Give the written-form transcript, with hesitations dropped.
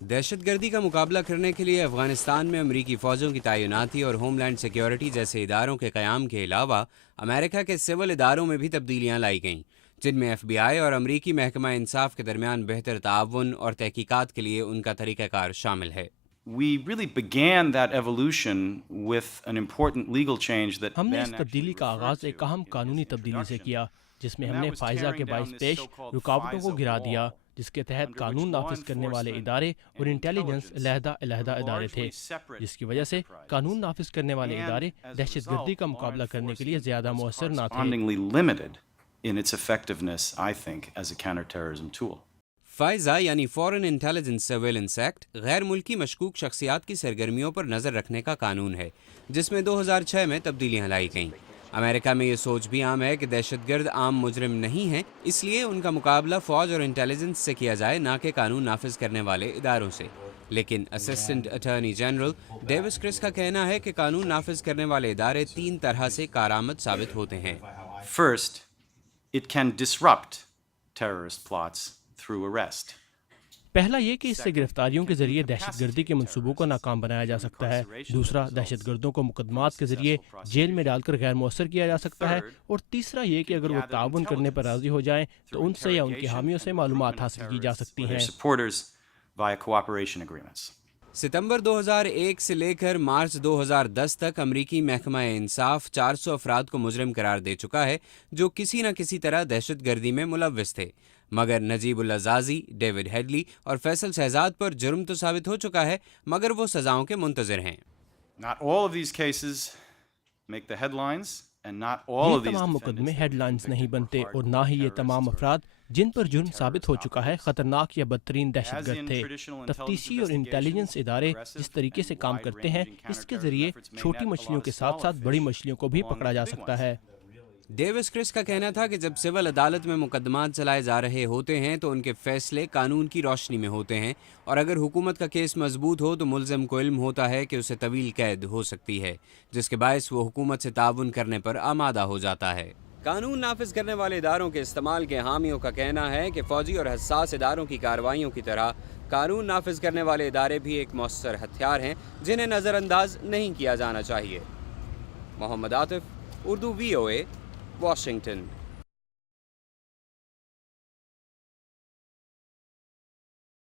دہشت گردی کا مقابلہ کرنے کے لیے افغانستان میں امریکی فوجوں کی تعیناتی اور ہوم لینڈ سیکیورٹی جیسے اداروں کے قیام کے علاوہ امریکہ کے سول اداروں میں بھی تبدیلیاں لائی گئیں، جن میں ایف بی آئی اور امریکی محکمہ انصاف کے درمیان بہتر تعاون اور تحقیقات کے لیے ان کا طریقہ کار شامل ہے۔ We really began that evolution with an important legal change that ہم نے Ben اس تبدیلی actually کا referred آغاز to ایک اہم in قانونی his تبدیلی سے introduction. کیا، جس میں And ہم that نے was فائزہ کے tearing باعث down this پیش so-called رکاوٹوں کو FISA گرا دیا، wall, جس کے تحت under which قانون law نافذ کرنے والے enforcement ادارے اور and انٹیلیجنس intelligence علیحدہ were ادارے تھے، largely separate جس کی وجہ سے enterprises. قانون نافذ کرنے والے And ادارے as a دہشت گردی result, کا law مقابلہ کرنے کے لیے enforcement زیادہ was مؤثر نہ تھے۔ correspondingly limited in its effectiveness, I think, as a counterterrorism tool. Faiza یعنی فورن انٹیلیجنس سرویلنس ایکٹ غیر ملکی مشکوک شخصیات کی سرگرمیوں پر نظر رکھنے کا قانون ہے، جس میں 2006 میں تبدیلیاں لائی گئیں۔ امریکہ میں یہ سوچ بھی عام ہے کہ دہشت گرد عام مجرم نہیں ہیں، اس لیے ان کا مقابلہ فوج اور انٹیلیجنس سے کیا جائے، نہ کہ قانون نافذ کرنے والے اداروں سے۔ لیکن اسسٹنٹ اٹارنی جنرل ڈیوس کرس کا کہنا ہے کہ قانون نافذ کرنے والے ادارے 3 طرح سے کارآمد ثابت ہوتے ہیں۔ First, it can disrupt terrorist plots through arrest. پہلا یہ کہ اس سے گرفتاریوں کے ذریعے دہشت گردی کے منصوبوں کو ناکام بنایا جا سکتا ہے، دوسرا دہشت گردوں کو مقدمات کے ذریعے جیل میں ڈال کر غیر مؤثر کیا جا سکتا ہے، اور تیسرا یہ کہ اگر وہ تعاون کرنے پر راضی ہو جائیں تو ان سے یا ان کے حامیوں سے معلومات حاصل کی جا سکتی Or ہیں۔ their supporters via cooperation agreements. ستمبر 2001 سے لے کر مارچ 2010 تک امریکی محکمہ انصاف 400 افراد کو مجرم قرار دے چکا ہے جو کسی نہ کسی طرح دہشت گردی میں ملوث تھے، مگر نجیب اللہ زازی، ڈیوڈ ہیڈلی اور فیصل شہزاد پر جرم تو ثابت ہو چکا ہے، مگر وہ سزاؤں کے منتظر ہیں۔ Not all of these cases make the headlines, and not all یہ of these تمام مقدمے defendants ہیڈ لائنز نہیں بنتے، اور نہ ہی یہ تمام افراد جن پر جرم ثابت ہو چکا ہے خطرناک یا بدترین دہشت گرد تھے۔ تفتیشی اور انٹیلیجنس ادارے جس طریقے سے کام کرتے ہیں، اس کے ذریعے چھوٹی مچھلیوں کے ساتھ ساتھ بڑی مچھلیوں کو بھی پکڑا جا سکتا ہے۔ ڈیوس کرس کا کہنا تھا کہ جب سول عدالت میں مقدمات چلائے جا رہے ہوتے ہیں تو ان کے فیصلے قانون کی روشنی میں ہوتے ہیں، اور اگر حکومت کا کیس مضبوط ہو تو ملزم کو علم ہوتا ہے کہ اسے طویل قید ہو سکتی ہے، جس کے باعث وہ حکومت سے تعاون کرنے پر آمادہ ہو جاتا ہے۔ قانون نافذ کرنے والے اداروں کے استعمال کے حامیوں کا کہنا ہے کہ فوجی اور حساس اداروں کی کارروائیوں کی طرح قانون نافذ کرنے والے ادارے بھی ایک مؤثر ہتھیار ہیں جنہیں نظر انداز نہیں کیا جانا چاہیے۔ محمد عاطف، اردو VOA، واشنگٹن۔